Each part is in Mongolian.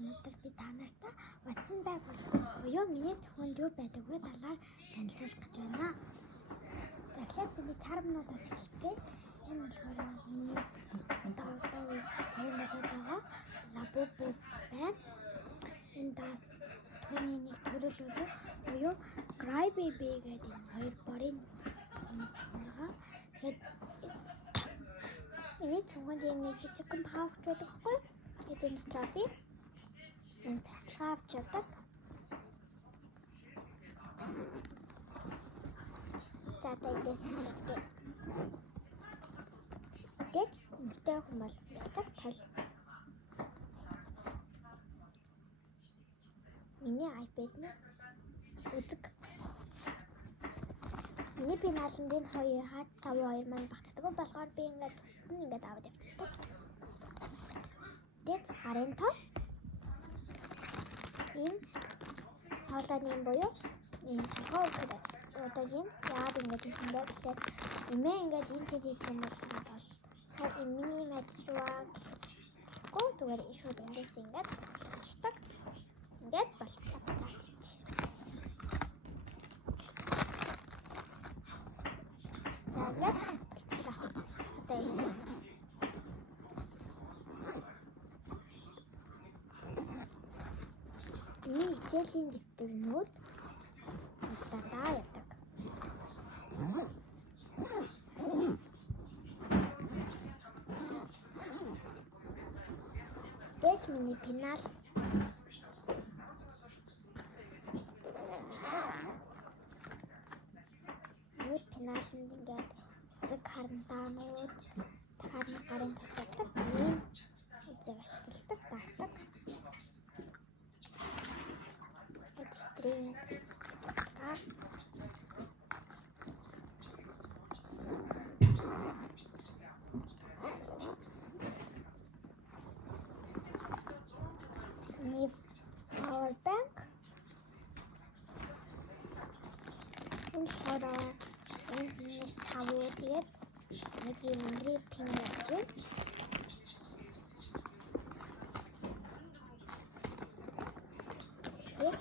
өнөөдөр би та нартай Watson Bag буюу миний зөвхөн юу байдаг вэ талаар танилцуулах гэж байна. Тэгэхээр миний чармнуудаас эхэлцгээе. Энэ болохоор миний одоо зэрэг болоод байгаа Labubu байна. Энэ даас түүний нэг төрөл буюу Crybaby гэдэг хоёр борын байгаа. Тэгэхээр миний зөвхөн нэг жижигхэн пауч байдаг байхгүй юу? Тэгээд энэ би энэ таслаа авч явдаг. За тэдээс хэлцгээе. Тэд мөртэй хүмүүс байдаг тал. Миний iPad нь үзэг. Миний пеналанд энэ хоёр хат цав хоёр маань багтдаг болохоор би ингээд тусад нь ингээд аваад явчихдаг. Тэд харын тос. Энэ хоолойны буюу энэ хавхад одоогийн яад ингээд юм бэ гэхээр эмээ ингээд энэ тэрийг юм бол миний мэдчваа гоо шууд ингээс ингээд болчихдаг. Ингээд болчихдаг. Тэгээд одоо энэ хичээлийн дэвтэрнүүд удаа явдаг. Тэд миний пенал ингээд зэрэг харандаанууд дахиад гарын тасалдаг ийм үзэг ашигладаг даатдаг. Стринг нэг power bank энэ хороо энэ цавуу тэгээд нэг юм гриппинг гэж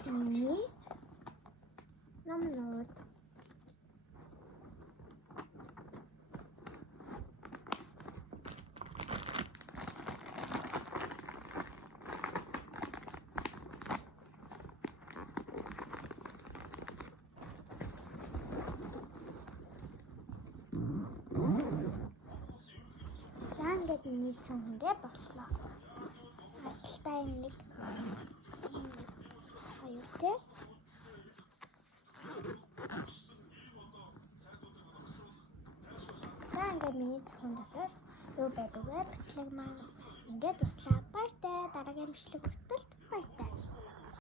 миний номнууд ингээд миний цонхондээ боллоо. Хаталтай нэг аюутай. За ингээд миний цонхонд дотор юу байдаг вэ? Бичлэг маань ингээд туслаа. Баяртай. Дараагийн бичлэг хүртэл баяртай.